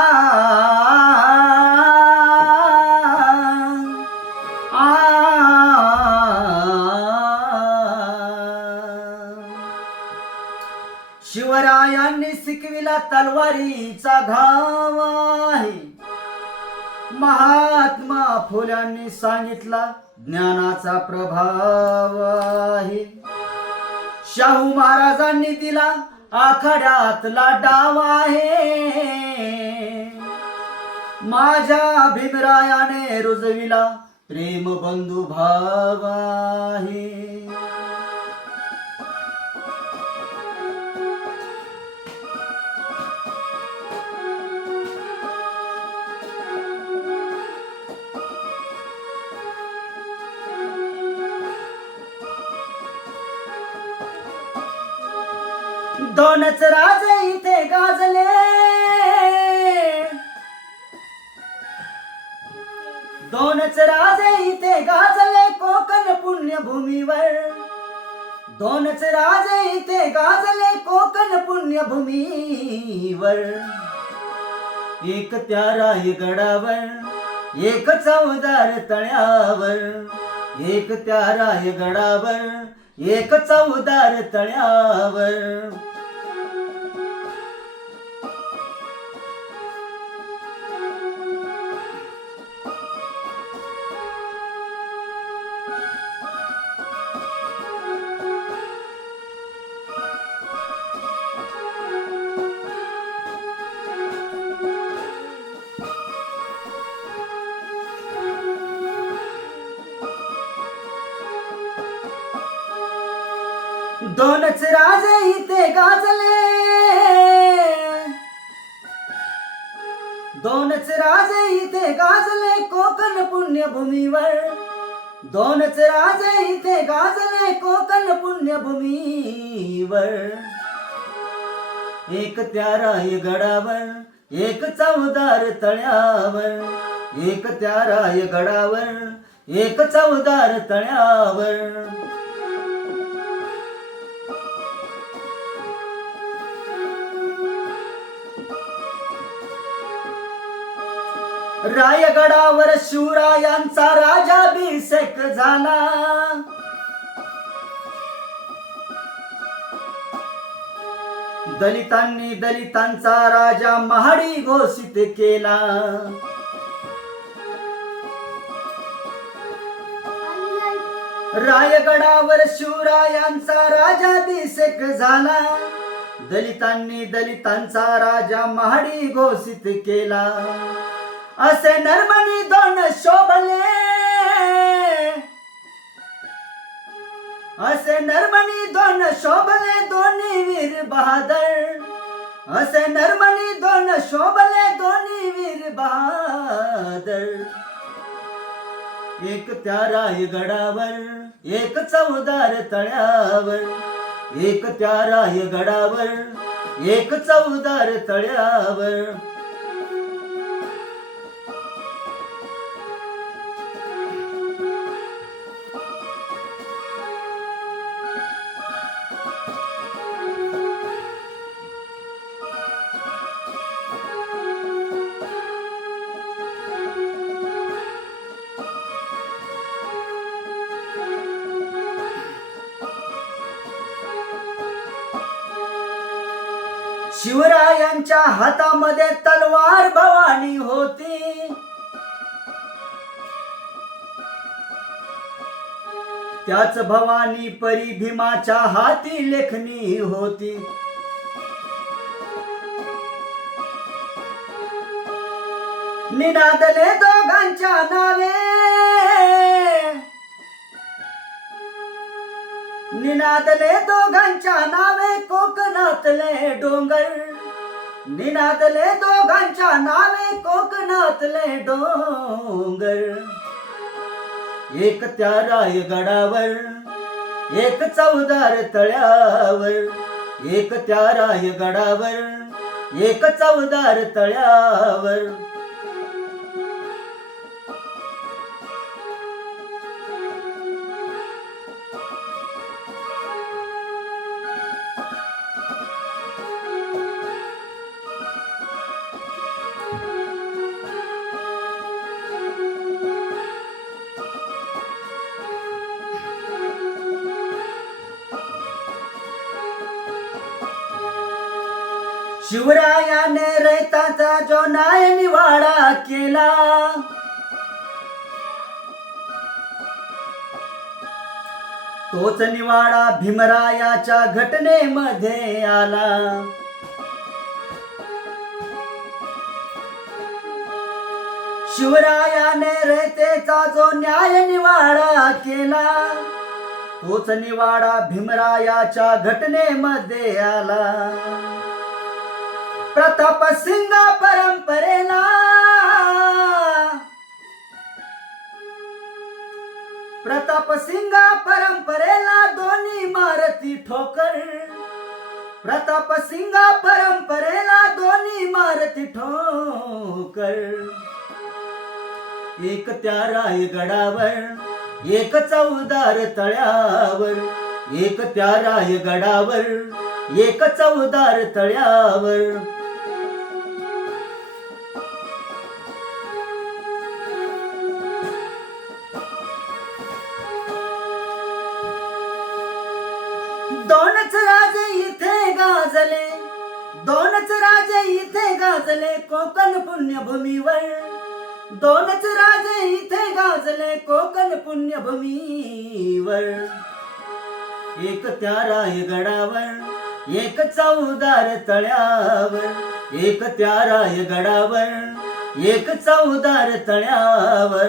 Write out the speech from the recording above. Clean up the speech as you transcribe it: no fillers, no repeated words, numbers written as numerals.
शिवरायांनी शिकविला तलवारीचा घाव आहे. महात्मा फुल्यांनी सांगितला ज्ञानाचा प्रभाव आहे. शाहू महाराजांनी दिला आखाड्यातला डाव आहे. माझ्या भीमरायाने रुजविला प्रेम बंधू भाव आहे. दोनच राजे इथे गाजले, दोनच राजे इथे गाजले कोकण पुण्यभूमीवर. दोनच राजे इथे गाजले कोकण पुण्यभूमीवर. एक त्या रायगडावर, एक चौदार तळ्यावर. एक त्या रायगडावर, एक चौदार तळ्यावर. दोनच राजे इथे गाजले, दोनच राजे इथे गाजले कोकण पुण्यभूमीवर. दोनच राजे इथे गाजले कोकण पुण्यभूमीवर. एक त्या रायगडावर, एक चौदार तळ्यावर. एक त्या रायगडावर, एक चौदार तळ्यावर. रायगडावर शिवरायांचा राजाभिषेक झाला. दलितांनी दलितांचा राजा महाडी घोषित केला. रायगडावर शिवरायांचा राजाभिषेक झाला. दलितांनी दलितांचा राजा महाडी घोषित केला. असे नरमणी दोन शोभले, असे नरमणी दोन शोभले दोन्ही वीर बहादर. असे नरमणी दोन शोभले दोन्ही वीर बहादर. एक त्या रायगडावर, एक चौदार तळ्यावर. एक त्या रायगडावर, एक चौदार तळ्यावर. शिवरायांच्या हातामध्ये तलवार भवानी होती. त्याच भवानी परी भीमाच्या हाती लेखणी होती. निनादले दोघांच्या नावे, निनादले दोघांच्या नावे कोकणातले डोंगर. निनादले दोघांच्या नावे कोकणातले डोंगर. एक त्या रायगडावर, एक चौदार तळ्यावर. एक त्या रायगडावर, एक चौदार तळ्यावर. शिवरायाने रयताचा जो न्याय निवाडा केला, तोच निवाडा भीमरायाच्या घटनेमध्ये आला. शिवरायाने रयतेचा जो न्याय निवाडा केला, तोच निवाडा भीमरायाच्या घटनेमध्ये आला. प्रताप सिंग परंपरेला प्रताप सिंग परंपरेला दोन्ही मारती ठोकर. प्रताप सिंग परंपरेला दोन्ही मारती ठोकर. एक त्या रायगडावर, एक चौदार तळ्यावर. एक त्या रायगडावर, एक चौदार तळ्यावर. दोनच राजे इथे गाजले, दोनच राजे इथे गाजले कोकण पुण्यभूमीवर. दोनच राजे इथे गाजले कोकण पुण्यभूमीवर. एक त्या रायगडावर, एक चौदार तळ्यावर. एक त्या रायगडावर, एक चौदार तळ्यावर.